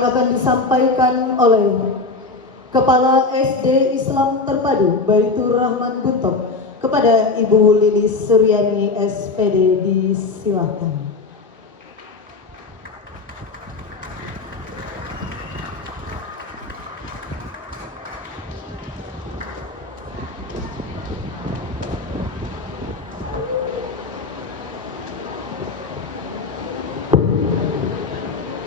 akan disampaikan oleh Kepala SD Islam Terpadu Baitur Rahman Buntop kepada Ibu Lilis Suryani SPD. Disilakan.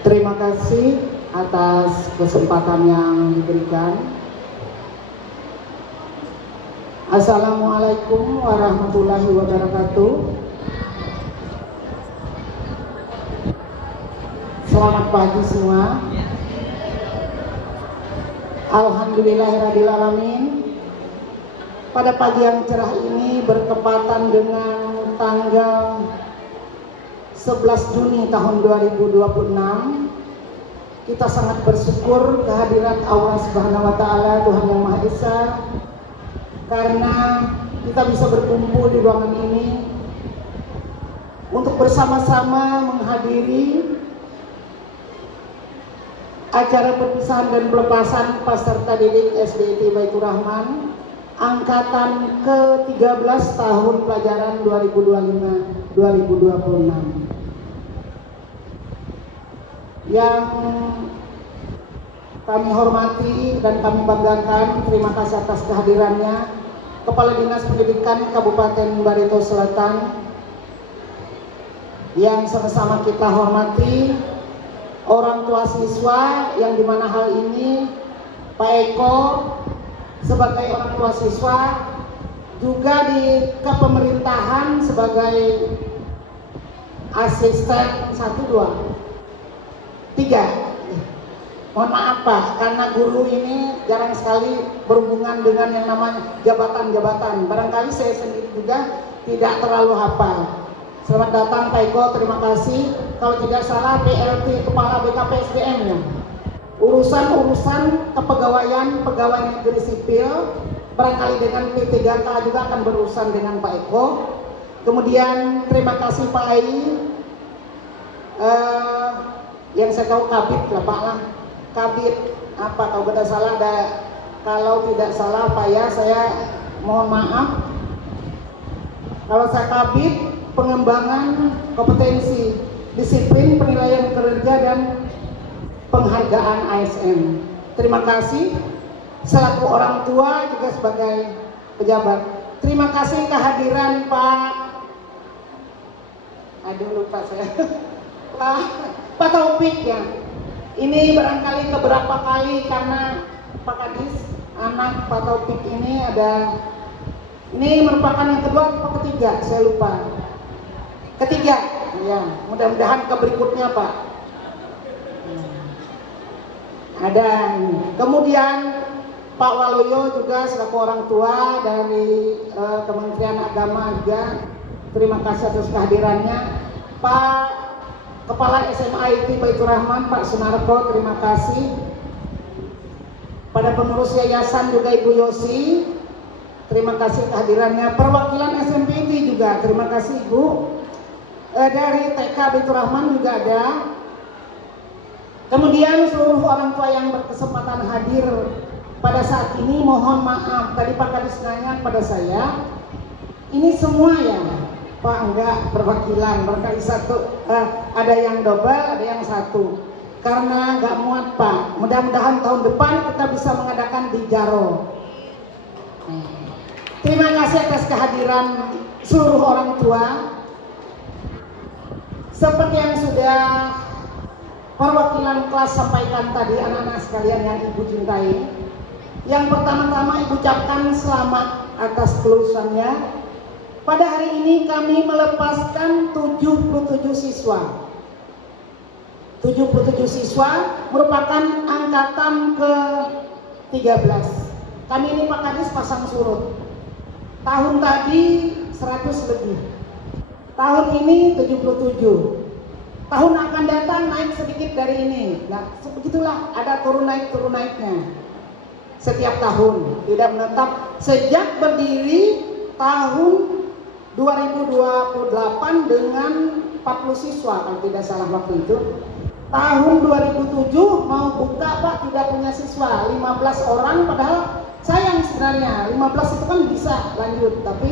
Terima kasih atas kesempatan yang diberikan. Assalamualaikum warahmatullahi wabarakatuh. Selamat pagi semua. Alhamdulillahirrahmanirrahim. Pada pagi yang cerah ini bertepatan dengan tanggal 11 Juni tahun 2026, kita sangat bersyukur kehadiran Allah Subhanahu wa Ta'ala, Tuhan Yang Maha Esa, karena kita bisa berkumpul di ruangan ini untuk bersama-sama menghadiri acara perpisahan dan pelepasan peserta didik SDIT Baitur Rahman angkatan ke-13 tahun pelajaran 2025-2026. Yang kami hormati dan kami banggakan, terima kasih atas kehadirannya Kepala Dinas Pendidikan Kabupaten Barito Selatan, yang sama-sama kita hormati orang tua siswa, yang dimana hal ini Pak Eko sebagai orang tua siswa, juga di kepemerintahan sebagai asisten 1, 2, 3. Mohon maaf Pak, karena guru ini jarang sekali berhubungan dengan yang namanya jabatan-jabatan. Barangkali saya sendiri juga tidak terlalu hafal. Selamat datang Pak Eko, terima kasih. Kalau tidak salah PLT Kepala BKPSDM ya. Urusan-urusan kepegawaian pegawai negeri sipil, barangkali dengan P3K juga akan berurusan dengan Pak Eko. Kemudian terima kasih Pak Ai. Yang saya tahu kabit lah Pak lah, kabit apa kalau tidak salah ada, kalau tidak salah Pak ya, saya mohon maaf kalau saya kabit pengembangan kompetensi disiplin penilaian kerja dan penghargaan ASN. Terima kasih selaku orang tua juga sebagai pejabat. Terima kasih kehadiran lupa saya Pak Taufik ya. Ini barangkali keberapa kali karena Pak Kadis, anak Pak Taufik ini merupakan yang kedua atau ketiga, saya lupa. Ketiga, ya. Mudah-mudahan ke berikutnya Pak. Ada. Kemudian Pak Waluyo juga selaku orang tua dari Kementerian Agama juga. Terima kasih atas kehadirannya. Pak Kepala SMA IT Baitur Rahman Pak Sunarko, terima kasih. Pada pengurus yayasan juga Ibu Yosi, terima kasih kehadirannya. Perwakilan SMP IT juga, terima kasih Ibu. Dari TK Baitur Rahman juga ada. Kemudian seluruh orang tua yang berkesempatan hadir pada saat ini, mohon maaf, tadi Pak Kadis nanya pada saya, ini semua ya Pak, enggak perwakilan, barangkali satu, ada yang double, ada yang satu, karena enggak muat Pak. Mudah-mudahan tahun depan kita bisa mengadakan di Jaro. Terima kasih atas kehadiran seluruh orang tua. Seperti yang sudah perwakilan kelas sampaikan tadi, anak-anak sekalian yang Ibu cintai, yang pertama-tama Ibu ucapkan selamat atas kelulusannya. Pada hari ini kami melepaskan 77 siswa. 77 siswa merupakan angkatan ke-13. Kami ini Pak Kadis pasang surut. Tahun tadi 100 lebih. Tahun ini 77. Tahun akan datang naik sedikit dari ini. Nah, begitulah, ada turun naiknya. Setiap tahun, tidak menetap. Sejak berdiri tahun 2028 dengan 40 siswa kalau tidak salah waktu itu. tahun 2007 mau buka Pak, tidak punya siswa 15 orang, padahal sayang sebenarnya 15 itu kan bisa lanjut, tapi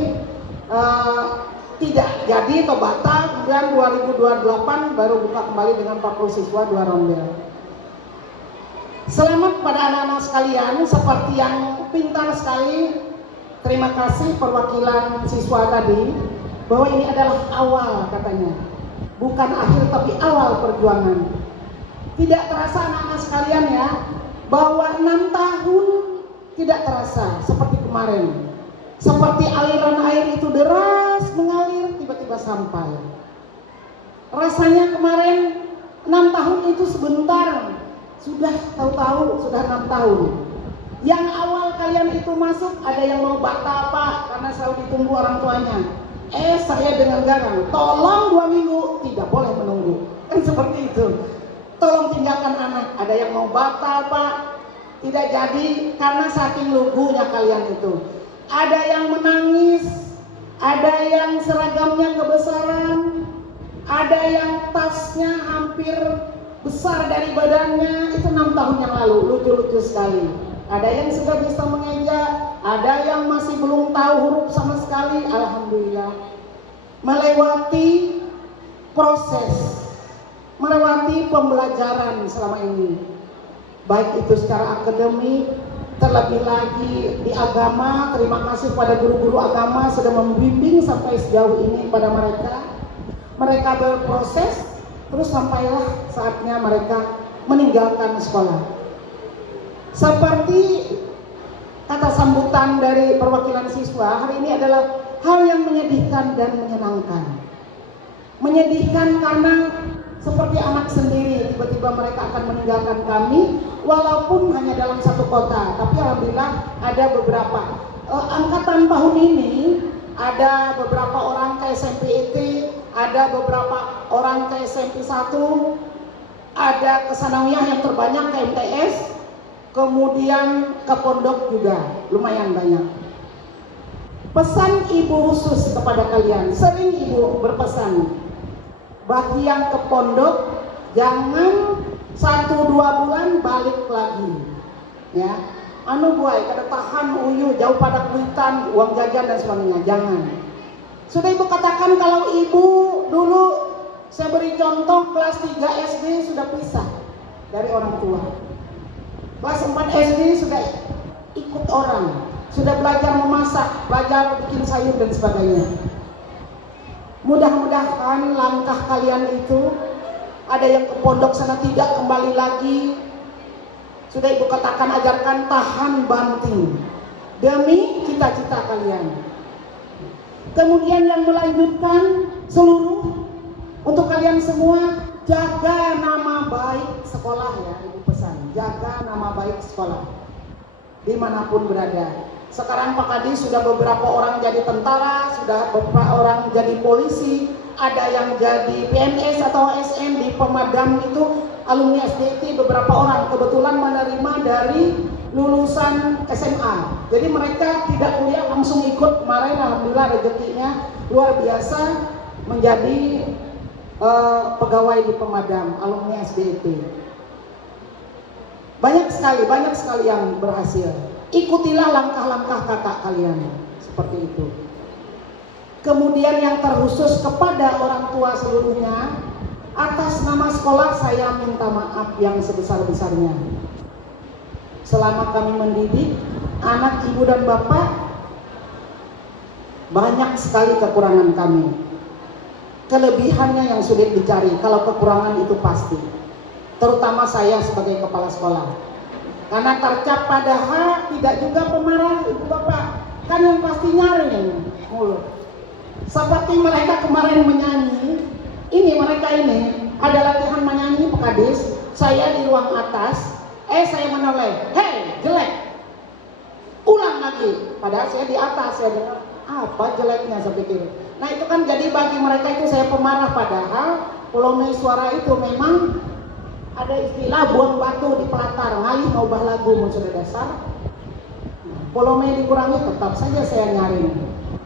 tidak jadi atau batal. Kemudian 2028 baru buka kembali dengan 40 siswa 2 rondel. Selamat pada anak-anak sekalian, seperti yang pintar sekali. Terima kasih perwakilan siswa tadi, bahwa ini adalah awal katanya, bukan akhir tapi awal perjuangan. Tidak terasa anak-anak sekalian ya, bahwa 6 tahun tidak terasa seperti kemarin. Seperti aliran air itu deras mengalir, tiba-tiba sampai. Rasanya kemarin 6 tahun itu sebentar, sudah tahu-tahu sudah 6 tahun. Yang awal kalian itu masuk, ada yang mau batal Pak, karena selalu ditunggu orang tuanya. Saya dengan garang, tolong 2 minggu, tidak boleh menunggu. Kan seperti itu. Tolong tinggalkan anak, ada yang mau batal Pak, tidak jadi karena saking lugunya kalian itu. Ada yang menangis, ada yang seragamnya kebesaran, ada yang tasnya hampir besar dari badannya, itu 6 tahun yang lalu, lucu-lucu sekali. Ada yang sudah bisa mengeja, ada yang masih belum tahu huruf sama sekali, alhamdulillah. Melewati proses, melewati pembelajaran selama ini, baik itu secara akademik, terlebih lagi di agama. Terima kasih pada guru-guru agama sudah membimbing sampai sejauh ini pada mereka. Mereka berproses, terus sampailah saatnya mereka meninggalkan sekolah. Seperti kata sambutan dari perwakilan siswa, hari ini adalah hal yang menyedihkan dan menyenangkan. Menyedihkan karena seperti anak sendiri, tiba-tiba mereka akan meninggalkan kami, walaupun hanya dalam satu kota. Tapi alhamdulillah ada beberapa angkatan tahun ini, ada beberapa orang ke SMP IT, ada beberapa orang ke SMP 1, ada ke Sanawiyah yang terbanyak ke MTS, kemudian ke pondok juga lumayan banyak. Pesan ibu khusus kepada kalian, sering ibu berpesan, bagi yang ke pondok jangan 1-2 bulan balik lagi ya, buai kada tahan uyu jauh pada kuitan, uang jajan dan sebagainya, jangan. Sudah ibu katakan kalau ibu dulu, saya beri contoh, kelas 3 SD sudah pisah dari orang tua, kelas 4 SD sudah ikut orang, sudah belajar memasak, belajar bikin sayur dan sebagainya. Mudah-mudahan langkah kalian itu, ada yang ke pondok sana tidak kembali lagi. Sudah ibu katakan, ajarkan tahan banting demi cita-cita kalian. Kemudian yang melanjutkan seluruh, untuk kalian semua, jaga nama baik sekolah ya, ibu pesan, jaga nama baik sekolah dimanapun berada. Sekarang Pak Kadis sudah beberapa orang jadi tentara, sudah beberapa orang jadi polisi, ada yang jadi PNS atau ASN di pemadam itu, alumni SDIT beberapa orang kebetulan menerima dari lulusan SMA. Jadi mereka tidak kuliah, langsung ikut kemarin, alhamdulillah rezekinya luar biasa menjadi pegawai di pemadam, alumni SDIT. Banyak sekali yang berhasil. Ikutilah langkah-langkah kakak kalian seperti itu. Kemudian yang terkhusus kepada orang tua seluruhnya, atas nama sekolah saya minta maaf yang sebesar-besarnya. Selama kami mendidik anak ibu dan bapak, banyak sekali kekurangan kami. Kelebihannya yang sulit dicari, kalau kekurangan itu pasti. Terutama saya sebagai kepala sekolah. Karena tercap padahal tidak juga pemarah ibu bapak, kan yang pasti nyari mulut. Seperti mereka kemarin menyanyi, mereka ini ada latihan menyanyi Pak Kadis, saya di ruang atas, saya menoleh, hei jelek, ulang lagi, padahal saya di atas, saya dengar apa jeleknya saya pikir. Nah itu kan jadi bagi mereka itu saya pemarah, padahal polonai suara itu memang ada istilah buang batu di pelatar, ngalih ngubah lagu muncul dasar. Polome dikurangi, tetap saja saya nyaring.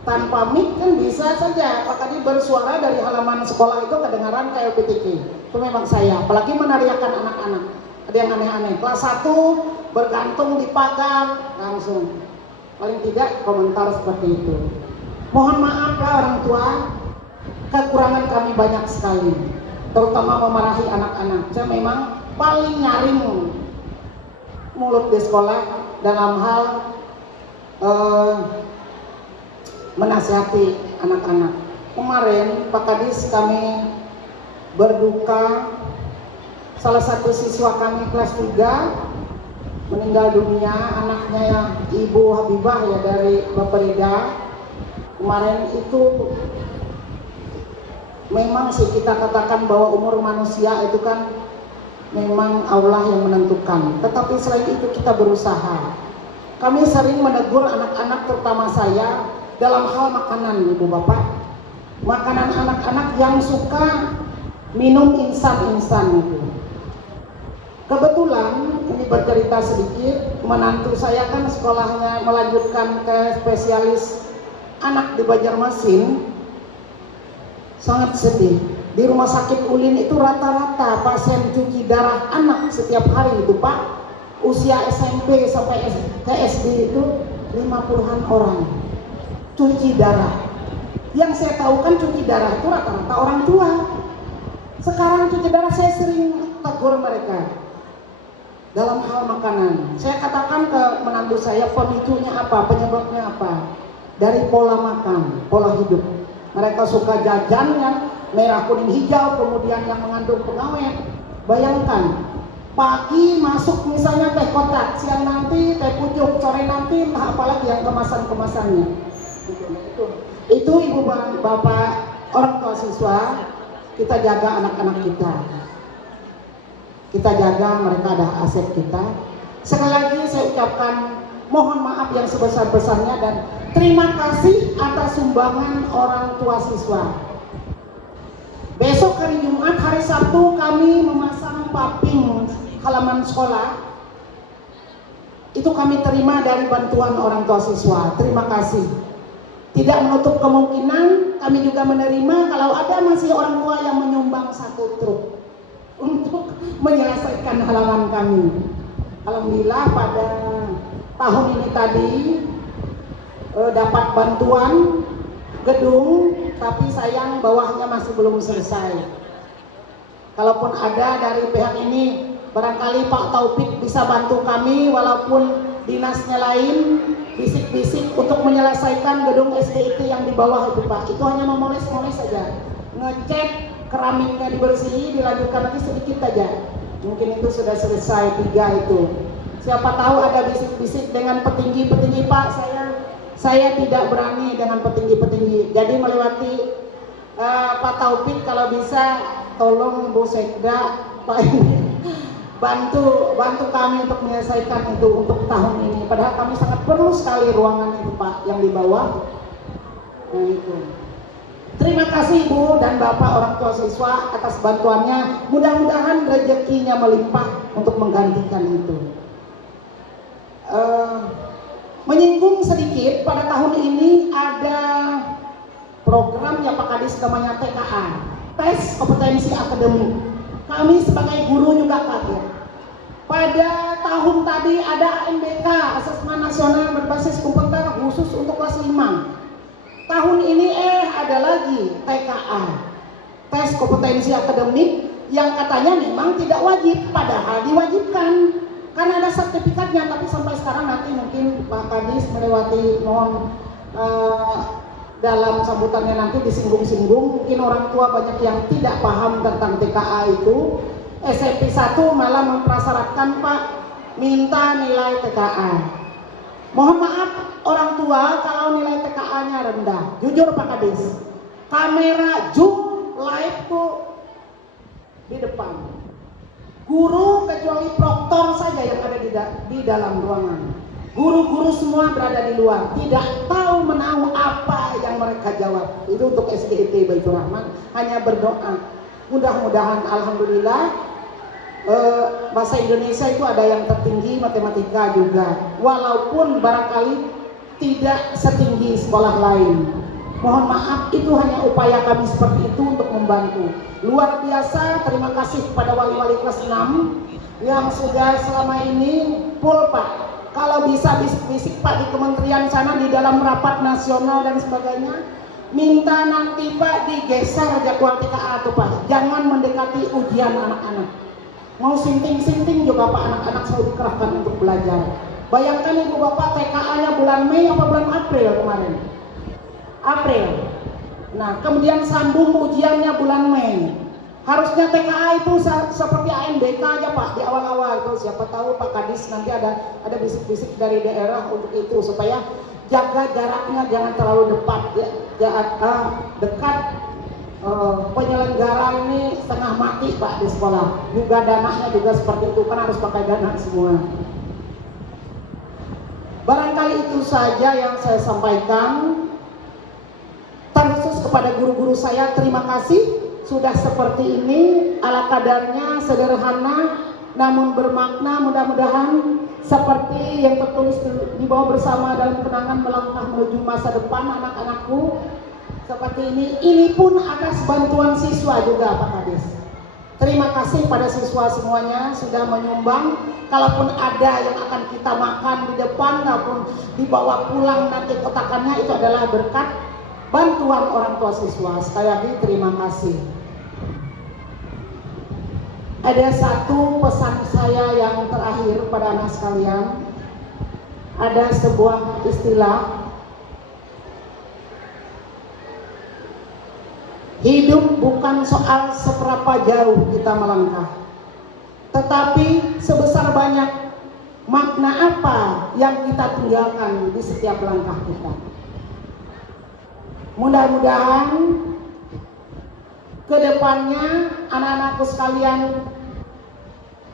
Tanpa mic kan bisa saja, Pak Kadis bersuara dari halaman sekolah itu kedengaran kayak PTK. Itu memang saya, apalagi menariakan anak-anak. Ada yang aneh-aneh. Kelas 1 bergantung di pagar langsung. Paling tidak komentar seperti itu. Mohon maaf ya orang tua, kekurangan kami banyak sekali. Terutama memarahi anak-anak. Saya memang paling nyaring mulut di sekolah dalam hal menasihati anak-anak. Kemarin Pak Kadis kami berduka, salah satu siswa kami kelas 3 meninggal dunia, anaknya yang Ibu Habibah ya dari Baperida. Kemarin itu memang sih kita katakan bahwa umur manusia itu kan memang Allah yang menentukan. Tetapi selain itu kita berusaha. Kami sering menegur anak-anak terutama saya dalam hal makanan, Ibu Bapak. Makanan anak-anak yang suka minum instan-instan itu. Kebetulan ini bercerita sedikit, menantu saya kan sekolahnya melanjutkan ke spesialis anak di Banjarmasin. Sangat sedih. Di rumah sakit Ulin itu rata-rata pasien cuci darah anak setiap hari itu Pak. Usia SMP sampai ke SD itu 50-an orang cuci darah. Yang saya tahu kan cuci darah itu rata-rata orang tua. Sekarang cuci darah saya sering tegur mereka dalam hal makanan. Saya katakan ke menantu saya, pemicunya apa, penyebabnya apa? Dari pola makan, pola hidup. Mereka suka jajan yang merah, kuning, hijau, kemudian yang mengandung pengawet. Bayangkan, pagi masuk misalnya teh kotak, siang nanti teh pucuk, sore nanti apalagi yang kemasan-kemasannya. Itu Ibu Bapak, orang tua siswa, kita jaga anak-anak kita. Kita jaga, mereka adalah aset kita. Sekali lagi saya ucapkan mohon maaf yang sebesar-besarnya dan terima kasih atas sumbangan orang tua siswa. Besok hari Jumat, hari Sabtu kami memasang paping halaman sekolah. Itu kami terima dari bantuan orang tua siswa. Terima kasih. Tidak menutup kemungkinan kami juga menerima kalau ada masih orang tua yang menyumbang 1 truk untuk menyelesaikan halaman kami. Alhamdulillah pada tahun ini tadi dapat bantuan gedung, tapi sayang bawahnya masih belum selesai. Kalaupun ada dari pihak ini, barangkali Pak Taufik bisa bantu kami walaupun dinasnya lain, bisik-bisik untuk menyelesaikan gedung SD itu yang di bawah itu Pak. Itu hanya memoles-moles saja, ngecat keramiknya dibersihi, dilanjutkan lagi sedikit saja. Mungkin itu sudah selesai 3 itu. Siapa tahu ada bisik-bisik dengan petinggi-petinggi Pak, saya tidak berani dengan petinggi-petinggi. Jadi melewati Pak Taufik kalau bisa tolong Bu Sekda Pak ini bantu kami untuk menyelesaikan itu untuk tahun ini. Padahal kami sangat perlu sekali ruangan itu Pak yang di bawah. Nah itu. Terima kasih Ibu dan Bapak orang tua siswa atas bantuannya. Mudah-mudahan rezekinya melimpah untuk menggantikan itu. Menyinggung sedikit, pada tahun ini ada program yang Pak Kadis namanya TKA, tes kompetensi akademik. Kami sebagai guru juga kaget. Pada tahun tadi ada ANBK, Asesmen Nasional Berbasis Komputer khusus untuk kelas 5. Tahun ini ada lagi TKA, tes kompetensi akademik, yang katanya memang tidak wajib, padahal diwajibkan. Karena ada sertifikatnya, tapi sampai sekarang nanti mungkin Pak Kadis melewati dalam sambutannya nanti disinggung-singgung. Mungkin orang tua banyak yang tidak paham tentang TKA itu. SMP 1 malah memprasyaratkan Pak minta nilai TKA. Mohon maaf orang tua kalau nilai TKA-nya rendah. Jujur Pak Kadis, kamera zoom live tuh di depan. Guru kecuali proktor saja yang ada di dalam ruangan. Guru-guru semua berada di luar, tidak tahu menahu apa yang mereka jawab. Itu untuk SDIT Baitur Rahman, hanya berdoa. Mudah-mudahan alhamdulillah bahasa Indonesia itu ada yang tertinggi, matematika juga. Walaupun barangkali tidak setinggi sekolah lain. Mohon maaf, itu hanya upaya kami seperti itu untuk membantu. Luar biasa, terima kasih kepada wali-wali kelas 6 yang sudah selama ini full Pak. Kalau bisa bisik-bisik Pak di kementerian sana di dalam rapat nasional dan sebagainya, minta nanti Pak digeser jadwal TKA tuh Pak. Jangan mendekati ujian anak-anak. Mau sinting-sinting juga Pak, anak-anak selalu dikerahkan untuk belajar. Bayangkan Ibu Bapak, TKA-nya bulan Mei apa bulan April kemarin? April. Nah, kemudian sambung ujiannya bulan Mei. Harusnya TKA itu seperti ANBK aja Pak di awal-awal itu. Siapa tahu Pak Kadis nanti ada bisik-bisik dari daerah untuk itu supaya jaga jaraknya, jangan terlalu dekat. Penyelenggara ini setengah mati Pak di sekolah. Juga dananya juga seperti itu, kan harus pakai dana semua. Barangkali itu saja yang saya sampaikan. Terkhusus kepada guru-guru saya, terima kasih sudah seperti ini, ala kadarnya, sederhana namun bermakna. Mudah-mudahan seperti yang tertulis di bawah bersama dalam kenangan melangkah menuju masa depan anak-anakku seperti ini pun atas bantuan siswa juga Pak Kadis. Terima kasih pada siswa semuanya sudah menyumbang. Kalaupun ada yang akan kita makan di depan maupun dibawa pulang nanti kotakannya, itu adalah berkat bantuan orang tua siswa. Sekali lagi terima kasih. Ada satu pesan saya yang terakhir pada anak sekalian. Ada sebuah istilah, hidup bukan soal seberapa jauh kita melangkah, tetapi sebesar banyak makna apa yang kita tinggalkan di setiap langkah kita. Mudah-mudahan kedepannya anak-anakku sekalian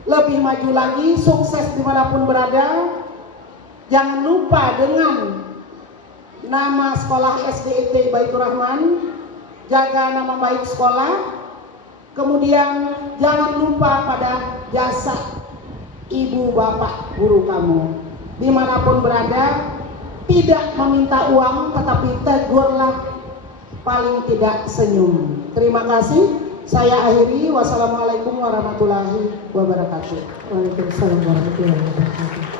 lebih maju lagi, sukses dimanapun berada. Jangan lupa dengan nama sekolah SDIT Baitur Rahman, jaga nama baik sekolah. Kemudian jangan lupa pada jasa ibu bapak guru kamu. Dimanapun berada, tidak meminta uang, tetapi tegurlah, paling tidak senyum. Terima kasih. Saya akhiri. Wassalamualaikum warahmatullahi wabarakatuh. Waalaikumsalam warahmatullahi wabarakatuh.